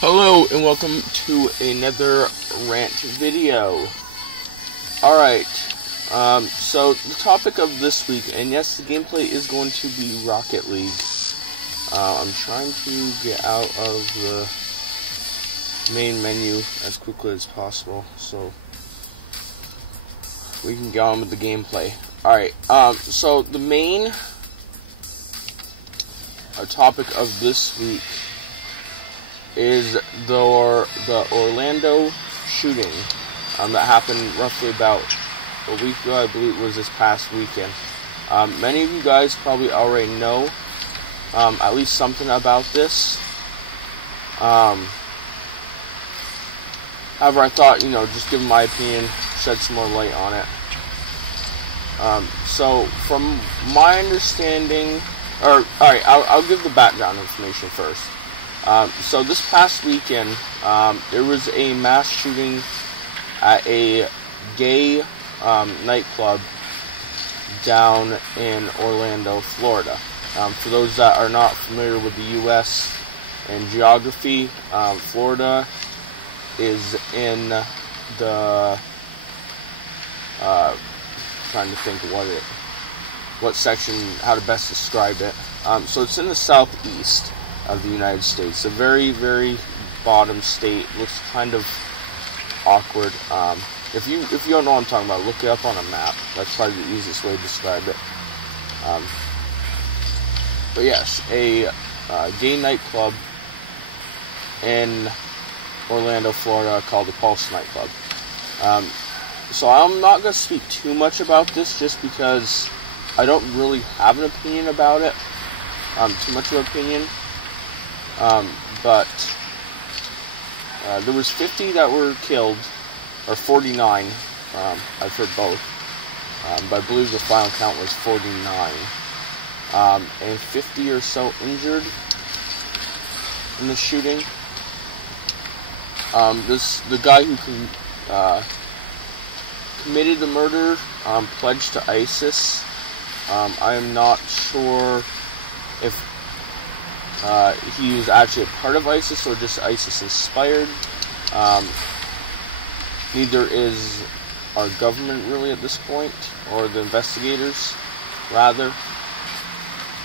Hello and welcome to another Rant video. Alright, so the topic of this week, and yes, the gameplay is going to be Rocket League. I'm trying to get out of the main menu as quickly as possible so we can get on with the gameplay. Alright, so the main topic of this week is the Orlando shooting that happened roughly about a week ago. I believe it was this past weekend. Many of you guys probably already know at least something about this. However, I thought, just give my opinion, shed some more light on it. So, from my understanding, alright, I'll give the background information first. So this past weekend, there was a mass shooting at a gay nightclub down in Orlando, Florida. For those that are not familiar with the U.S. and geography, Florida is in the trying to think what section, how to best describe it. So it's in the southeast of the United States, a very, very bottom state. Looks kind of awkward. If you don't know what I'm talking about, look it up on a map. That's probably the easiest way to describe it. But yes, a gay nightclub in Orlando, Florida, called the Pulse nightclub. So I'm not going to speak too much about this, just because I don't really have an opinion about it. Too much of an opinion. But there was 50 that were killed, or 49. I've heard both, but I believe the final count was 49, and 50 or so injured in the shooting. The guy who committed the murder pledged to ISIS. I am not sure if he was actually a part of ISIS or just ISIS inspired. Neither is our government really at this point, or the investigators, rather.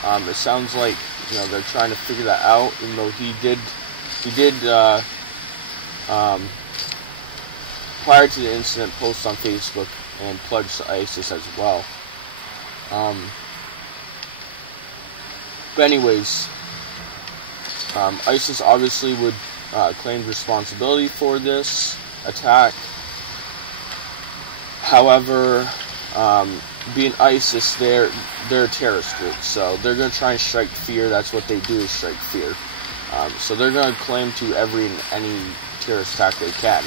It sounds like they're trying to figure that out, even though he did prior to the incident post on Facebook and pledge to ISIS as well. But anyways, ISIS obviously would claim responsibility for this attack. However, being ISIS, they're a terrorist group, so they're going to try and strike fear. That's what they do, is strike fear. So they're going to claim to any terrorist attack they can.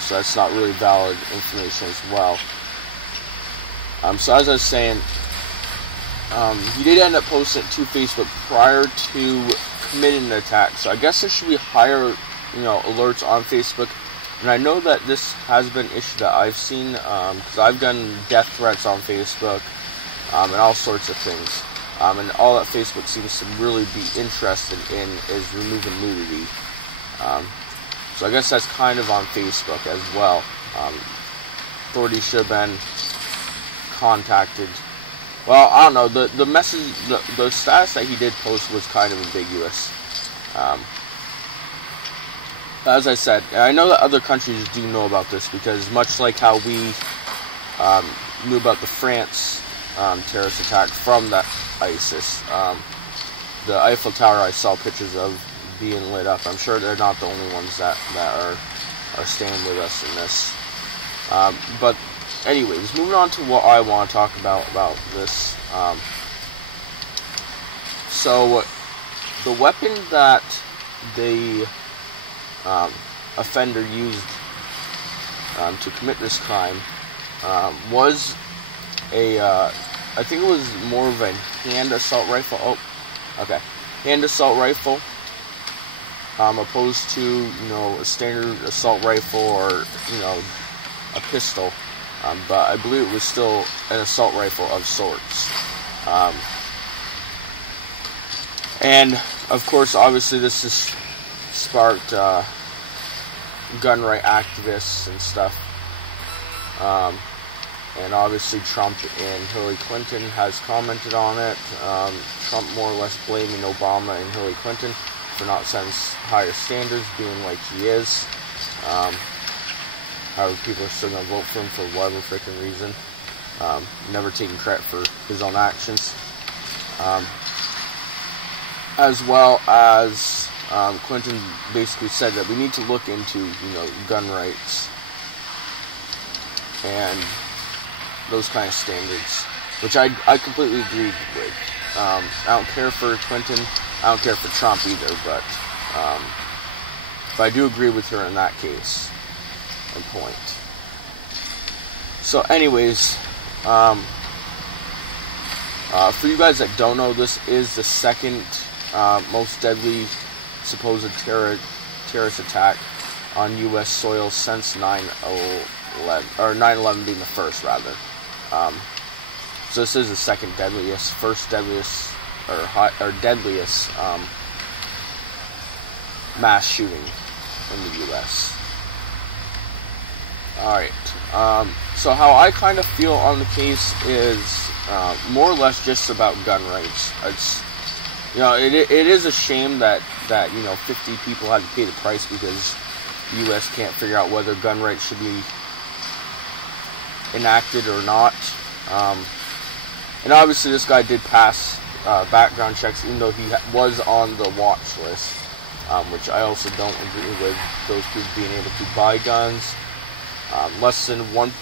So that's not really valid information as well. So as I was saying, he did end up posting it to Facebook prior to committing an attack. So I guess there should be higher, alerts on Facebook. And I know that this has been an issue that I've seen, because I've gotten death threats on Facebook, and all sorts of things. And all that Facebook seems to really be interested in is removing nudity. So I guess that's kind of on Facebook as well. Authorities should have been contacted. Well, I don't know, the message, the status that he did post was kind of ambiguous. As I said, I know that other countries do know about this, because much like how we knew about the France terrorist attack from that ISIS, the Eiffel Tower I saw pictures of being lit up. I'm sure they're not the only ones that are staying with us in this. But anyways, moving on to what I want to talk about this. So the weapon that the offender used to commit this crime was I think it was more of a hand assault rifle. Oh, okay, hand assault rifle, opposed to a standard assault rifle or a pistol. But I believe it was still an assault rifle of sorts. And of course, obviously, this is sparked gun right activists and stuff. And obviously Trump and Hillary Clinton has commented on it. Trump more or less blaming Obama and Hillary Clinton for not setting higher standards, being like he is. However, people are still going to vote for him for whatever freaking reason. Never taking credit for his own actions. As well as Clinton basically said that we need to look into, gun rights and those kind of standards, which I completely agree with. I don't care for Clinton, I don't care for Trump either, but I do agree with her in that case and point. So anyways, for you guys that don't know, this is the second most deadly supposed terrorist attack on U.S. soil since 9/11 being the first, rather. So this is the second deadliest, first deadliest, or deadliest mass shooting in the U.S. Alright, so how I kind of feel on the case is more or less just about gun rights. It's, it is a shame that 50 people had to pay the price because the U.S. can't figure out whether gun rights should be enacted or not. And obviously this guy did pass background checks, even though he was on the watch list, which I also don't agree with those people being able to buy guns. Less than one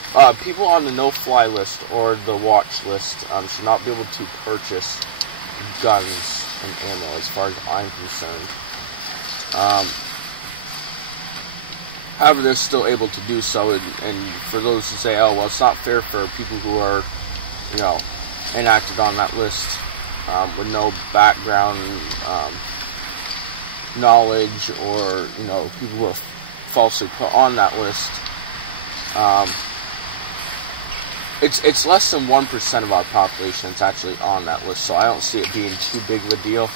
people on the no-fly list or the watch list should not be able to purchase guns and ammo, as far as I'm concerned. However, they're still able to do so, and for those who say, oh, well, it's not fair for people who are, enacted on that list with no background knowledge, or, people who are falsely put on that list. It's less than 1% of our population that's actually on that list, so I don't see it being too big of a deal.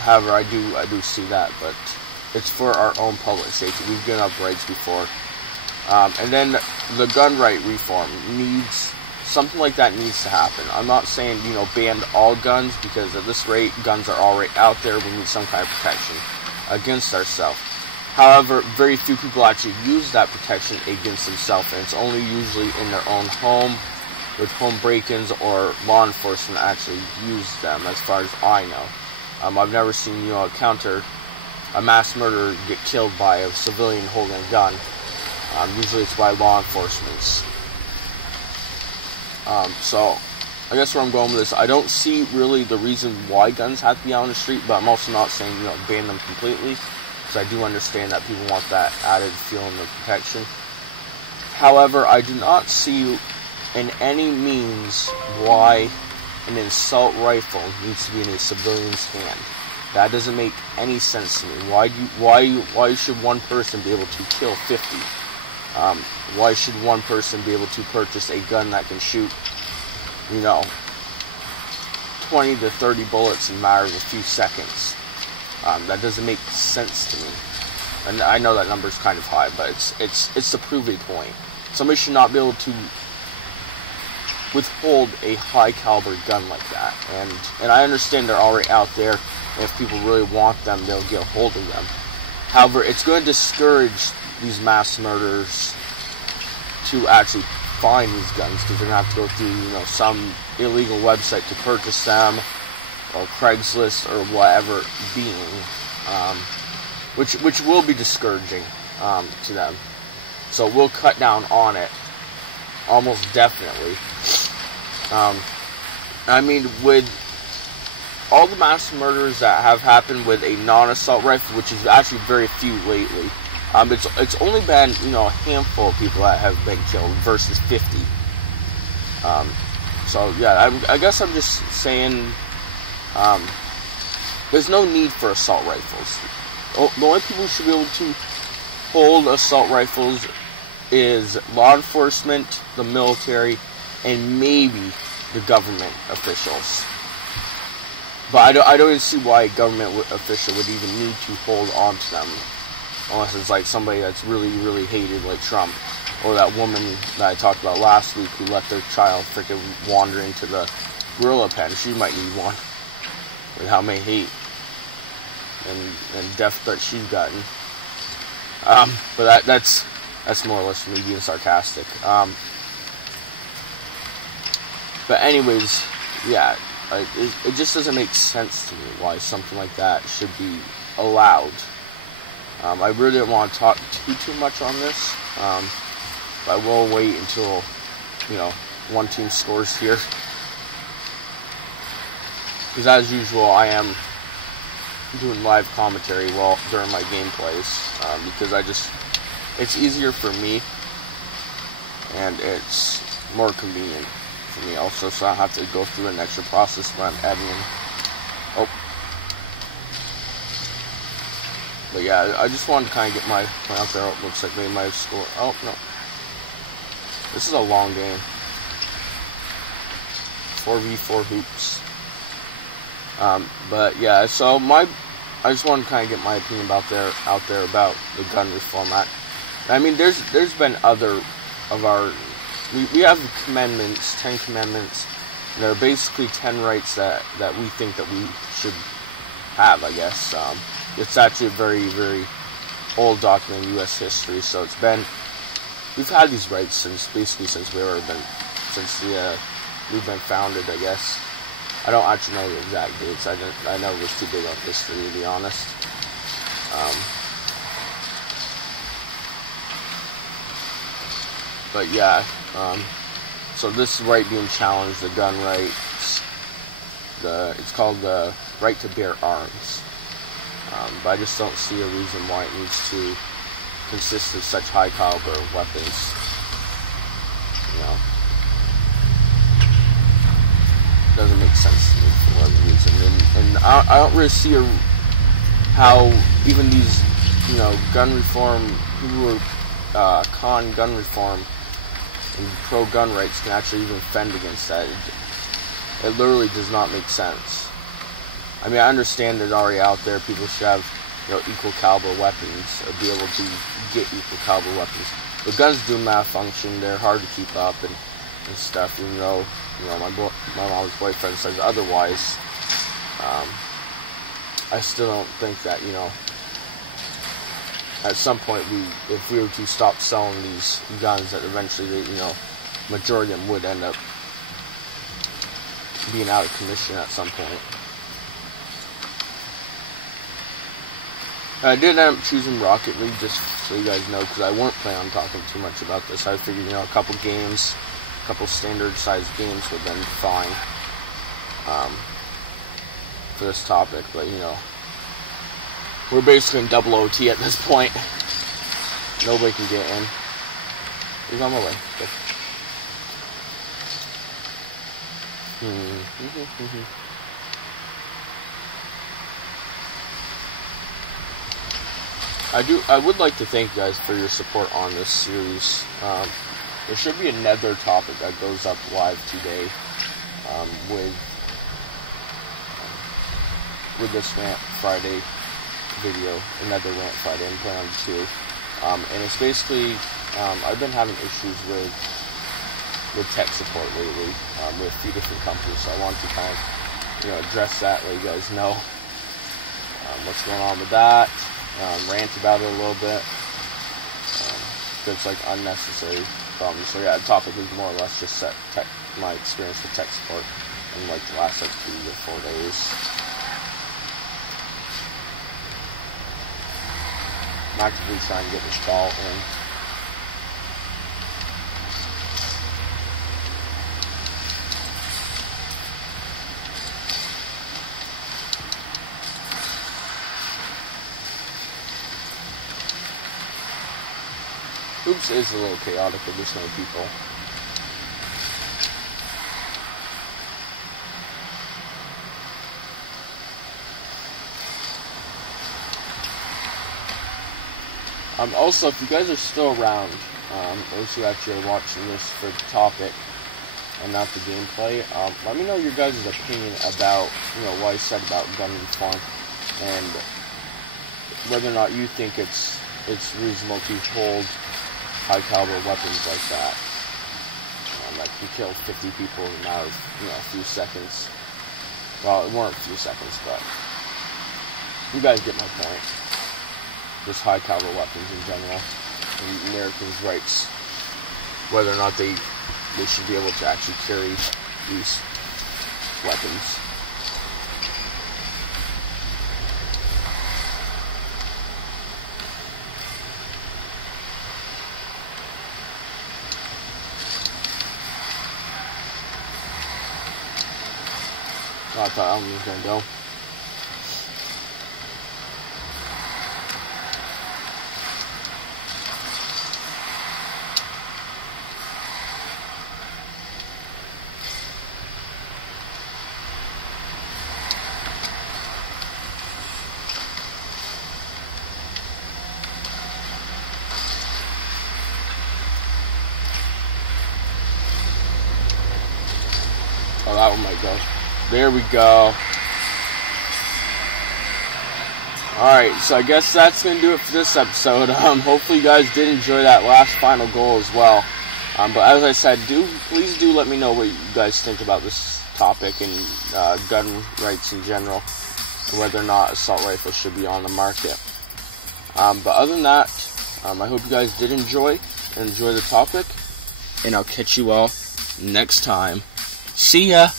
However, I do see that, but it's for our own public safety. We've given up rights before. And then the gun right reform something like that needs to happen. I'm not saying, ban all guns, because at this rate, guns are already out there. We need some kind of protection against ourselves. However, very few people actually use that protection against themselves, and it's only usually in their own home, with home break-ins, or law enforcement actually use them, as far as I know. I've never seen, a mass murderer get killed by a civilian holding a gun. Usually it's by law enforcement. So, I guess where I'm going with this, I don't see really the reason why guns have to be out on the street, but I'm also not saying, ban them completely. I do understand that people want that added feeling of protection. However, I do not see in any means why an assault rifle needs to be in a civilian's hand. That doesn't make any sense to me. Why should one person be able to kill 50? Why should one person be able to purchase a gun that can shoot, 20 to 30 bullets in a matter of a few seconds? That doesn't make sense to me. And I know that number's kind of high, but it's to prove a point. Somebody should not be able to withhold a high caliber gun like that. And I understand they're already out there, and if people really want them, they'll get a hold of them. However, it's going to discourage these mass murderers to actually find these guns, because they're going to have to go through, some illegal website to purchase them, or Craigslist, or whatever it being, which will be discouraging to them. So we'll cut down on it, almost definitely. With all the mass murders that have happened with a non-assault rifle, which is actually very few lately, it's only been a handful of people that have been killed versus 50. So yeah, I guess I'm just saying. There's no need for assault rifles. The only people who should be able to hold assault rifles is law enforcement, the military, and maybe the government officials. But I don't even see why a government official would even need to hold on to them, unless it's like somebody that's really, really hated, like Trump, or that woman that I talked about last week who let their child freaking wander into the gorilla pen. She might need one, with how many hate and death threats she's gotten. But that's more or less me being sarcastic. But anyways, yeah, it just doesn't make sense to me why something like that should be allowed. I really didn't want to talk too much on this, but I will wait until, one team scores here. Because as usual, I am doing live commentary during my gameplays, because it's easier for me, and it's more convenient for me also, so I don't have to go through an extra process when I'm editing. Oh. But yeah, I just wanted to kind of get my point out there. It looks like they might have scored. Oh, no. This is a long game. 4v4 hoops. But yeah, so I just wanted to kind of get my opinion out there about the gun reform act. I mean, there's been other of our, we have commandments, 10 commandments. They're basically 10 rights that we think that we should have, I guess. It's actually a very, very old document in U.S. history, so we've had these rights since we've been founded, I guess. I don't actually know the exact dates. I never was too big on history, to be honest. But yeah, so this right being challenged, the gun rights, it's called the right to bear arms. But I just don't see a reason why it needs to consist of such high caliber weapons. It doesn't make sense to me for whatever reason. And I don't really see how even these, gun reform, people who are con gun reform and pro-gun rights can actually even fend against that. It literally does not make sense. I mean, I understand that already out there, people should have, equal caliber weapons, or be able to get equal caliber weapons. But guns do malfunction, they're hard to keep up and stuff, even though, my mom's boyfriend says otherwise. I still don't think that, at some point if we were to stop selling these guns, that eventually, majority of them would end up being out of commission at some point. I did end up choosing Rocket League, just so you guys know, because I weren't planning on talking too much about this. I figured, a couple standard-sized games would have been fine for this topic, but, we're basically in double OT at this point. Nobody can get in. He's on my way. Good. I would like to thank you guys for your support on this series. There should be another topic that goes up live today with this Rant Friday video, another Rant Friday. I'm planning on 2. And it's basically, I've been having issues with tech support lately with a few different companies, so I wanted to kind of, address that, let you guys know what's going on with that. Rant about it a little bit. It's like unnecessary problems. So yeah, the topic is more or less just my experience with tech support in like the last 3 or 4 days. I'm actively trying to get this call in. Oops is a little chaotic with this many people. Also, if you guys are still around, those who actually are watching this for the topic, and not the gameplay. Let me know your guys' opinion about, what I said about gun and fun, and whether or not you think it's reasonable to hold high caliber weapons like that. That can kill 50 people in a matter of, a few seconds. Well, it weren't a few seconds, but you guys get my point. Just high caliber weapons in general, and Americans' rights, whether or not they should be able to actually carry these weapons. I thought I was going to go. Oh, that one might go. There we go. Alright, so I guess that's going to do it for this episode. Hopefully you guys did enjoy that last final goal as well. But as I said, please do let me know what you guys think about this topic and gun rights in general, and whether or not assault rifles should be on the market. But other than that, I hope you guys did enjoy the topic, and I'll catch you all next time. See ya!